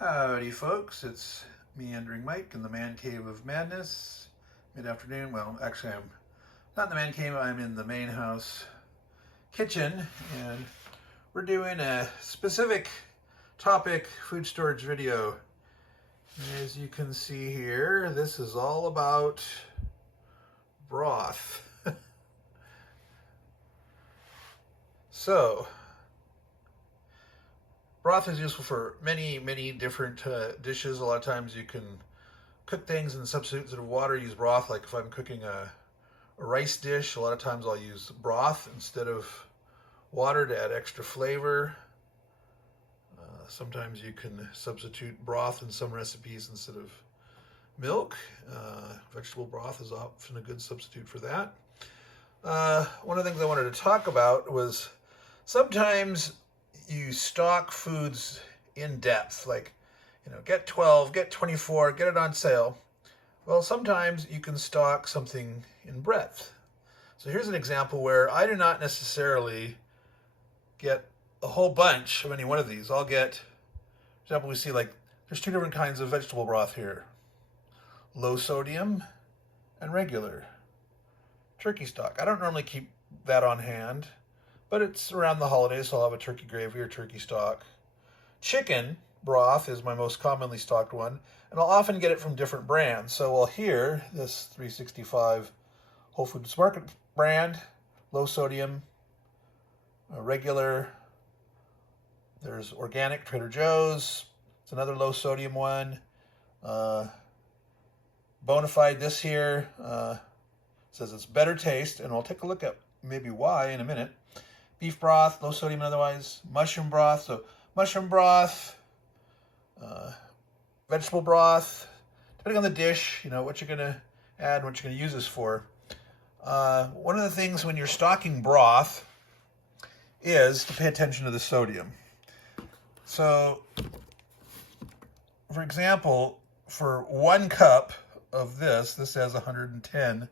Howdy folks, it's Meandering Mike in the man cave of madness. Mid-afternoon, well actually I'm not in the man cave, I'm in the main house kitchen, and we're doing a specific topic food storage video. As you can see here, this is all about broth. So, broth is useful for many different dishes. A lot of times you can cook things and substitute instead of water, use broth. Like if I'm cooking a rice dish, a lot of times I'll use broth instead of water to add extra flavor. Sometimes you can substitute broth in some recipes instead of milk. Vegetable broth is often a good substitute for that. One of the things I wanted to talk about was sometimes you stock foods in depth, like, get 12, get 24, get it on sale. Well, sometimes you can stock something in breadth. So here's an example where I do not necessarily get a whole bunch of any one of these. I'll get, for example, we see there's two different kinds of vegetable broth here. Low sodium and regular. Turkey stock. I don't normally keep that on hand, but it's around the holidays, so I'll have a turkey gravy or turkey stock. Chicken broth is my most commonly stocked one, and I'll often get it from different brands. So well, here, this 365 Whole Foods Market brand, low sodium, regular. There's organic, Trader Joe's. It's another low sodium one. Bonafide, this here, says it's better taste, and I'll take a look at maybe why in a minute. Beef broth, low sodium otherwise. Mushroom broth, so mushroom broth, vegetable broth, depending on the dish, what you're going to add and what you're going to use this for. One of the things when you're stocking broth is to pay attention to the sodium. So, for example, for 1 cup of this has 110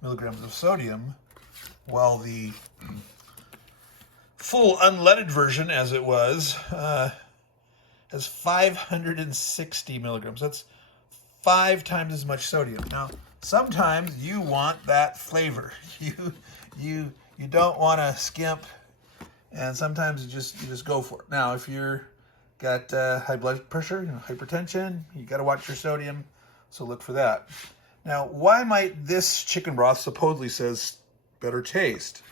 milligrams of sodium, while the full unleaded version, as it was, has 560 milligrams. That's 5 times as much sodium. Now, sometimes you want that flavor. You don't want to skimp, and sometimes you just go for it. Now, if you're got high blood pressure, hypertension, you got to watch your sodium, so look for that. Now, why might this chicken broth supposedly says better taste?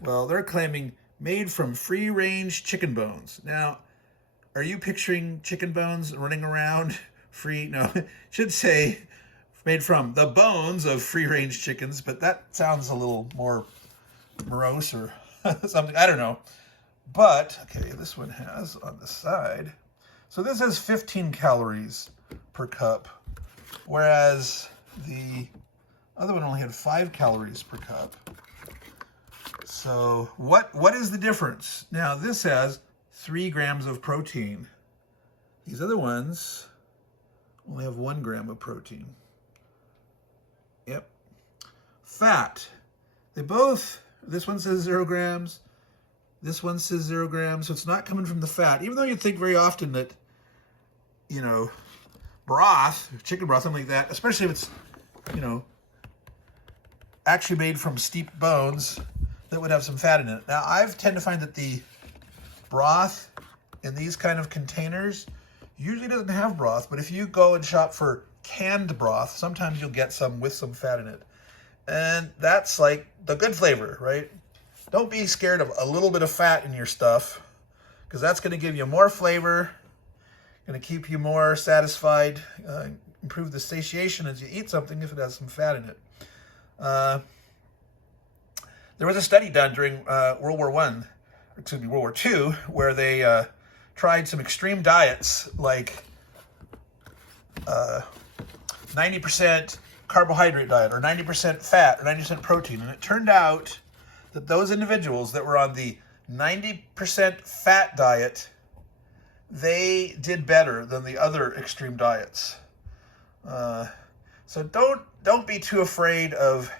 Well, they're claiming made from free-range chicken bones. Now, are you picturing chicken bones running around free? No, it should say made from the bones of free-range chickens, but that sounds a little more morose or something. I don't know. But, okay, this one has on the side. So this has 15 calories per cup, whereas the other one only had 5 calories per cup. So what is the difference? Now this has 3 grams of protein. These other ones only have 1 gram of protein. Yep. Fat. This one says 0 grams. This one says 0 grams, so it's not coming from the fat. Even though you'd think very often that, broth, chicken broth, something like that, especially if it's, actually made from steeped bones, that would have some fat in it. Now, I've tend to find that the broth in these kind of containers usually doesn't have broth, but if you go and shop for canned broth, sometimes you'll get some with some fat in it. And that's like the good flavor, right? Don't be scared of a little bit of fat in your stuff, because that's going to give you more flavor, going to keep you more satisfied, improve the satiation as you eat something if it has some fat in it. There was a study done during World War II, where they tried some extreme diets, like 90% carbohydrate diet, or 90% fat, or 90% protein. And it turned out that those individuals that were on the 90% fat diet, they did better than the other extreme diets. So don't be too afraid of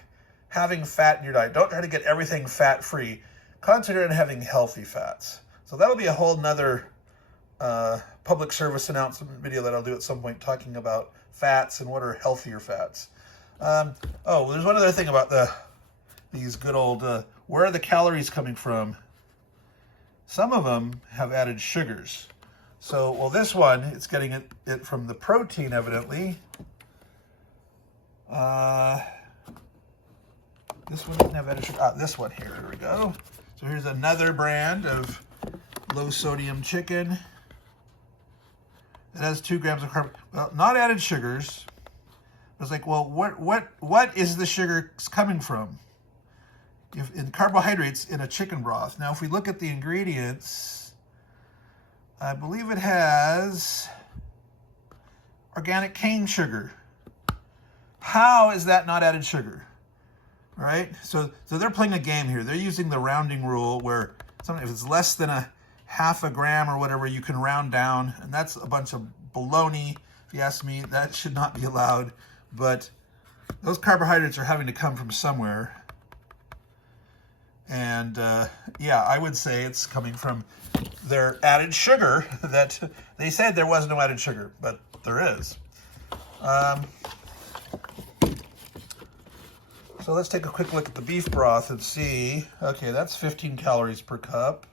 having fat in your diet. Don't try to get everything fat-free. Concentrate on having healthy fats. So that'll be a whole nother public service announcement video that I'll do at some point talking about fats and what are healthier fats. Oh, there's one other thing about these good old, where are the calories coming from? Some of them have added sugars. So, well, this one, it's getting it from the protein, evidently. This one didn't have added sugar. This one here, there we go. So here's another brand of low sodium chicken. It has 2 grams of carb. Well, not added sugars. I was like, well, what is the sugar coming from? In carbohydrates in a chicken broth. Now, if we look at the ingredients, I believe it has organic cane sugar. How is that not added sugar? All right, so they're playing a game here. They're using the rounding rule where if it's less than a half a gram or whatever, you can round down, and that's a bunch of baloney. If you ask me, that should not be allowed. But those carbohydrates are having to come from somewhere. And yeah, I would say it's coming from their added sugar that they said there was no added sugar, but there is. So let's take a quick look at the beef broth and see. Okay, that's 15 calories per cup,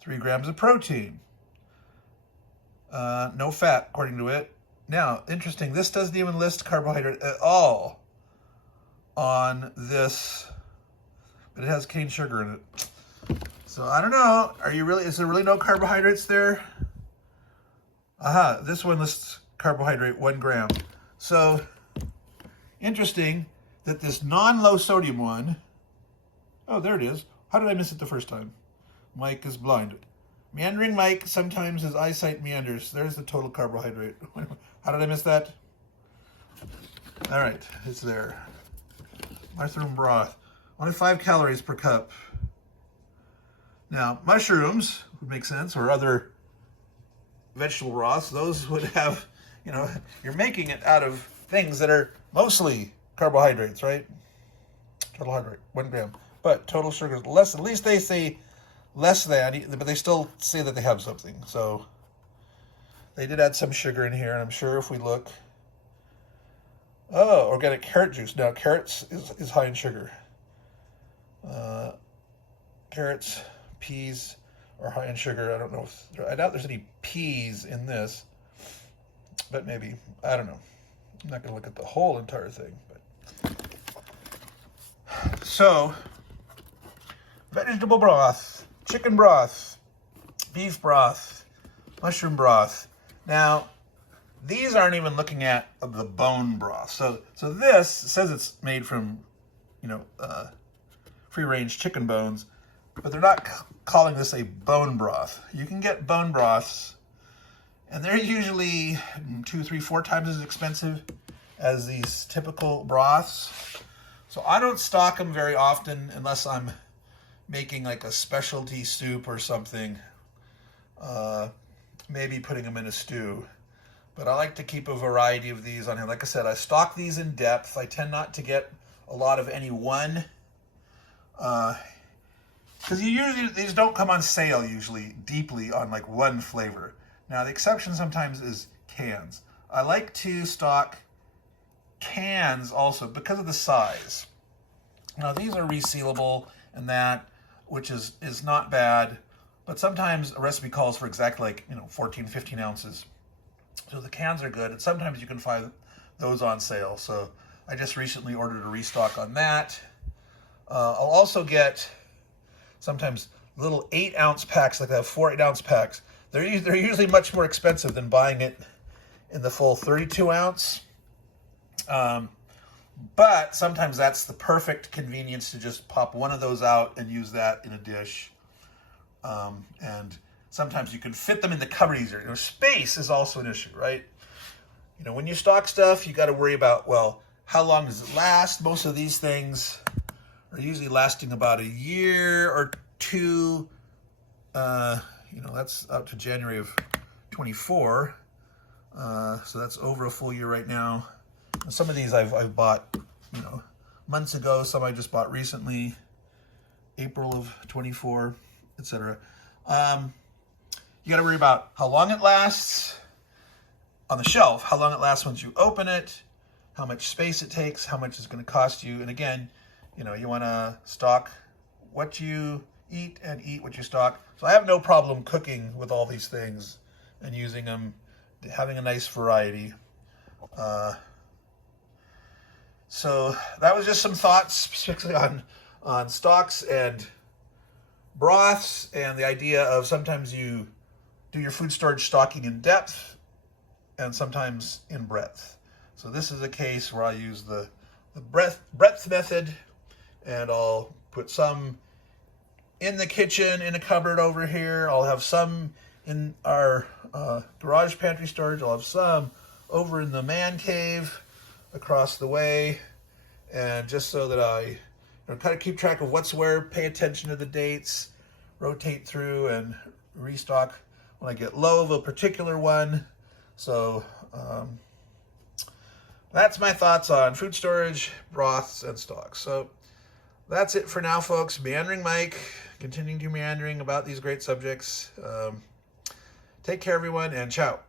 3 grams of protein. No fat, according to it. Now, interesting, this doesn't even list carbohydrate at all on this, but it has cane sugar in it. So I don't know, is there really no carbohydrates there? This one lists carbohydrate 1 gram. So, interesting that this non-low sodium one, oh, there it is. How did I miss it the first time? Mike is blind. Meandering Mike, sometimes his eyesight meanders. There's the total carbohydrate. How did I miss that? All right, it's there. Mushroom broth, only 5 calories per cup. Now, mushrooms would make sense, or other vegetable broths. Those would have, you're making it out of things that are mostly carbohydrates, right? Total hydrate, 1 gram. But total sugar is less, at least they say less than, but they still say that they have something. So they did add some sugar in here, and I'm sure if we look, oh, organic carrot juice. Now, carrots is high in sugar. Carrots, peas are high in sugar. I don't know I doubt there's any peas in this, but maybe, I don't know. I'm not going to look at the whole entire thing. So, vegetable broth, chicken broth, beef broth, mushroom broth. Now, these aren't even looking at the bone broth. So this says it's made from, free-range chicken bones, but they're not calling this a bone broth. You can get bone broths, and they're usually 2, 3, 4 times as expensive as these typical broths. So I don't stock them very often unless I'm making like a specialty soup or something. Maybe putting them in a stew. But I like to keep a variety of these on here. Like I said, I stock these in depth. I tend not to get a lot of any one. Because these don't come on sale usually deeply on like one flavor. Now the exception sometimes is cans. I like to stock cans also because of the size. Now these are resealable and that, which is not bad, but sometimes a recipe calls for exactly like 14, 15 ounces. So the cans are good, and sometimes you can find those on sale. So I just recently ordered a restock on that. I'll also get sometimes little 8-ounce packs like that, 4 8-ounce packs. They're usually much more expensive than buying it in the full 32-ounce. But sometimes that's the perfect convenience to just pop one of those out and use that in a dish. And sometimes you can fit them in the cupboard easier. Space is also an issue, right? When you stock stuff, you got to worry about, well, how long does it last? Most of these things are usually lasting about a year or two. That's out to January of 24. So that's over a full year right now. Some of these I've bought, months ago. Some I just bought recently, April of 24, etc. You got to worry about how long it lasts on the shelf, how long it lasts once you open it, how much space it takes, how much it's going to cost you. And again, you know, you want to stock what you eat and eat what you stock. So I have no problem cooking with all these things and using them, having a nice variety. So that was just some thoughts specifically on stocks and broths, and the idea of sometimes you do your food storage stocking in depth and sometimes in breadth. So this is a case where I use the breadth method, and I'll put some in the kitchen in a cupboard over here. I'll have some in our garage pantry storage. I'll have some over in the man cave across the way, and just so that I kind of keep track of what's where, pay attention to the dates, rotate through and restock when I get low of a particular one. So that's my thoughts on food storage, broths, and stocks. So that's it for now, folks. Meandering Mike, continuing to meandering about these great subjects. Take care, everyone, and ciao.